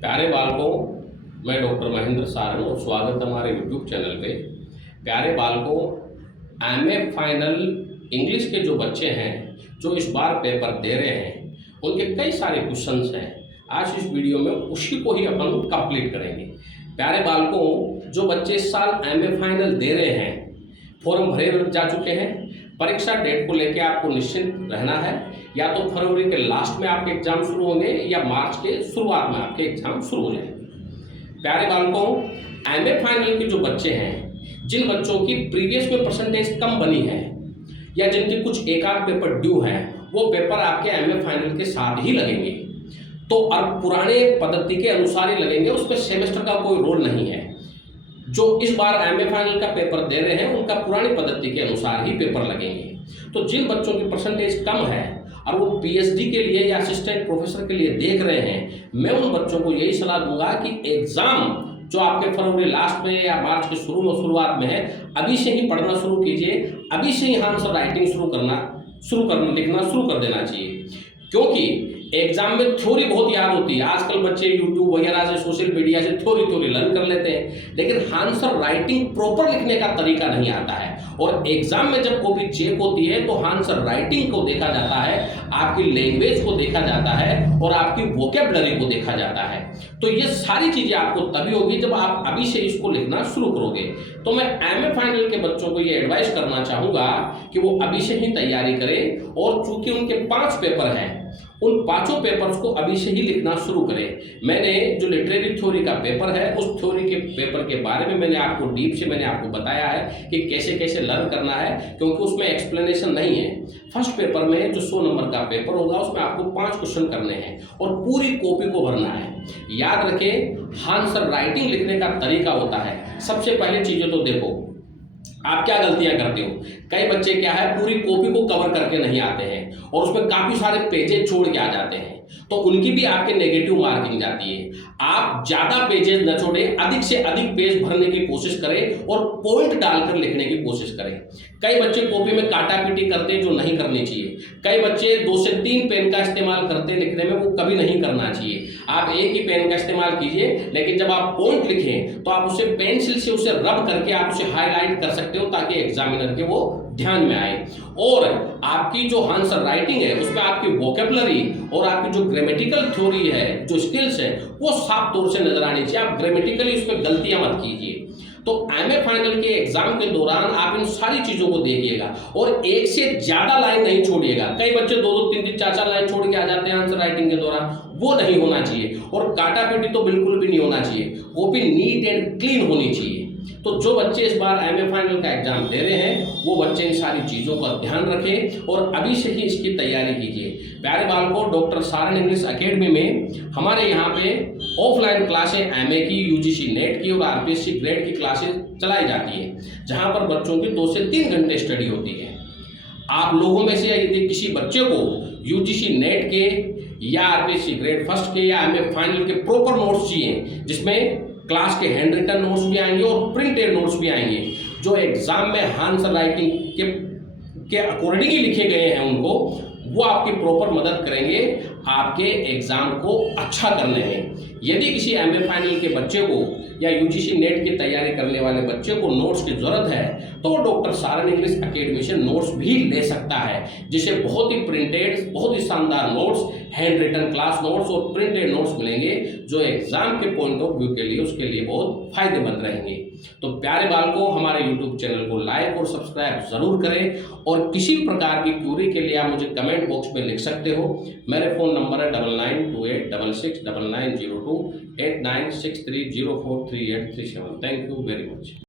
प्यारे बालकों, मैं डॉक्टर महेंद्र सारण और स्वागत है हमारे यूट्यूब चैनल पे। प्यारे बालकों, एमए फाइनल इंग्लिश के जो बच्चे हैं जो इस बार पेपर दे रहे हैं, उनके कई सारे क्वेश्चंस हैं। आज इस वीडियो में उसी को ही अपन कंप्लीट करेंगे। प्यारे बालकों, जो बच्चे इस साल एमए फाइनल दे रहे हैं, फॉर्म भरे जा चुके हैं। परीक्षा डेट को लेकर आपको निश्चिंत रहना है। या तो फरवरी के लास्ट में आपके एग्जाम शुरू होंगे या मार्च के शुरुआत में आपके एग्जाम शुरू हो जाएंगे। प्यारे बालकों, एमए फाइनल के जो बच्चे हैं, जिन बच्चों की प्रीवियस में परसेंटेज कम बनी है या जिनके कुछ एक आध पेपर ड्यू हैं, वो पेपर आपके एमए फाइनल के साथ ही लगेंगे। तो अब पुराने पद्धति के अनुसार ही लगेंगे, उसमें सेमेस्टर का कोई रोल नहीं है। जो इस बार एमए फाइनल का पेपर दे रहे हैं, उनका पुरानी पद्धति के अनुसार ही पेपर लगेंगे। तो जिन बच्चों की परसेंटेज कम है और वो पीएचडी के लिए या असिस्टेंट प्रोफेसर के लिए देख रहे हैं, मैं उन बच्चों को यही सलाह दूंगा कि एग्जाम जो आपके फरवरी लास्ट में या मार्च के शुरुआत में है, अभी से ही पढ़ना शुरू कीजिए। अभी से ही आंसर राइटिंग लिखना शुरू कर देना चाहिए। क्योंकि एग्जाम में थ्योरी बहुत याद होती है। आजकल बच्चे यूट्यूब वगैरह से, सोशल मीडिया से थ्योरी लर्न कर लेते हैं, लेकिन आंसर राइटिंग प्रॉपर लिखने का तरीका नहीं आता है। और एग्जाम में जब कॉपी चेक होती है तो आंसर राइटिंग को देखा जाता है, आपकी लैंग्वेज को देखा जाता है और आपकी वोकेबलरी को देखा जाता है। तो ये सारी चीजें आपको तभी होगी जब आप अभी से इसको लिखना शुरू करोगे। तो मैं एमए फाइनल के बच्चों को ये एडवाइस करना चाहूंगा कि वो अभी से ही तैयारी करें। और चूंकि उनके 5 पेपर हैं, उन 5 पेपर्स को अभी से ही लिखना शुरू करें। मैंने जो लिटरेरी थ्योरी का पेपर है, उस थ्योरी के पेपर के बारे में मैंने आपको डीप से बताया है कि कैसे कैसे लर्न करना है, क्योंकि उसमें एक्सप्लेनेशन नहीं है। फर्स्ट पेपर में जो 100 नंबर का पेपर होगा, उसमें आपको 5 क्वेश्चन करने हैं और पूरी कॉपी को भरना है। याद रखें, आंसर राइटिंग लिखने का तरीका होता है। सबसे पहले चीजें तो देखो, आप क्या गलतियां करते हो। कई बच्चे क्या है, पूरी कॉपी को कवर करके नहीं आते हैं और उसमें काफी सारे पेजेस छोड़ के आ जाते हैं, तो उनकी भी आपके नेगेटिव मार्किंग जाती है। आप ज्यादा पेजेस न छोड़ें, अधिक से अधिक पेज भरने की कोशिश करें और पॉइंट डालकर लिखने की कोशिश करें। कई बच्चे कॉपी में काटापीटी करते हैं, जो नहीं करनी चाहिए। कई बच्चे 2 से 3 पेन का इस्तेमाल करते हैं लिखने में, वो कभी नहीं करना चाहिए। आप एक ही पेन का इस्तेमाल कीजिए, लेकिन जब आप पॉइंट लिखें तो आप उसे पेंसिल से उसे रब करके आप उसे हाईलाइट कर सकते हो, ताकि एग्जामिनर के वो ध्यान में आए। और आपकी जो आंसर राइटिंग है, उसमें आपकी वोकेबलरी और आपकी जो ग्रामेटिकल थ्योरी है, जो स्किल्स है, वो साफ तौर से नजर आनी चाहिए। आप ग्रामेटिकली उसमें गलतियां मत कीजिए। तो एमए फाइनल के एग्जाम के दौरान आप इन सारी चीजों को देखिएगा और एक से ज्यादा लाइन नहीं छोड़िएगा। कई बच्चे 2-2, 3-3, 4-4 लाइन छोड़ के आ जाते हैं आंसर राइटिंग के दौरान, वो नहीं होना चाहिए। और काटापीटी तो बिल्कुल भी नहीं होना चाहिए। कॉपी नीट एंड क्लीन होनी चाहिए। तो जो बच्चे इस बार एमए फाइनल का एग्जाम दे रहे हैं, वो बच्चे इन सारी चीजों का ध्यान रखें और अभी से ही इसकी तैयारी कीजिए। प्यारे बालकों, डॉक्टर सारण इंग्लिश एकेडमी में हमारे यहाँ पे ऑफलाइन क्लासें एमए की, यूजीसी नेट की और आरपीएससी ग्रेड की क्लासेस चलाई जाती है, जहां पर बच्चों की 2 से 3 घंटे स्टडी होती है। आप लोगों में से यदि किसी बच्चे को यूजीसी नेट के या आरपीएससी ग्रेड फर्स्ट के या एमए फाइनल के प्रॉपर नोट्स चाहिए, जिसमें क्लास के हैंड रिटन नोट्स भी आएंगे और प्रिंटेड नोट्स भी आएंगे, जो एग्जाम में आंसर राइटिंग के अकॉर्डिंग ही लिखे गए हैं, उनको वो आपकी प्रॉपर मदद करेंगे आपके एग्जाम को अच्छा करने में। यदि किसी एमए फाइनल के बच्चे को या यूजीसी नेट की तैयारी करने वाले बच्चे को नोट्स की जरूरत है, तो डॉक्टर सारण इंग्लिश एकेडमी से नोट्स भी ले सकता है, जिसे बहुत ही प्रिंटेड, बहुत ही शानदार notes, hand written class notes और प्रिंटेड नोट्स मिलेंगे, जो एग्जाम के पॉइंट ऑफ व्यू के लिए उसके लिए बहुत फायदेमंद रहेंगे। तो प्यारे बालकों, हमारे यूट्यूब चैनल को लाइक और सब्सक्राइब जरूर करें और किसी प्रकार की क्वेरी के लिए आप मुझे कमेंट बॉक्स में लिख सकते हो। मेरे फोन नंबर है 9928669902 8963043837। Thank you very much.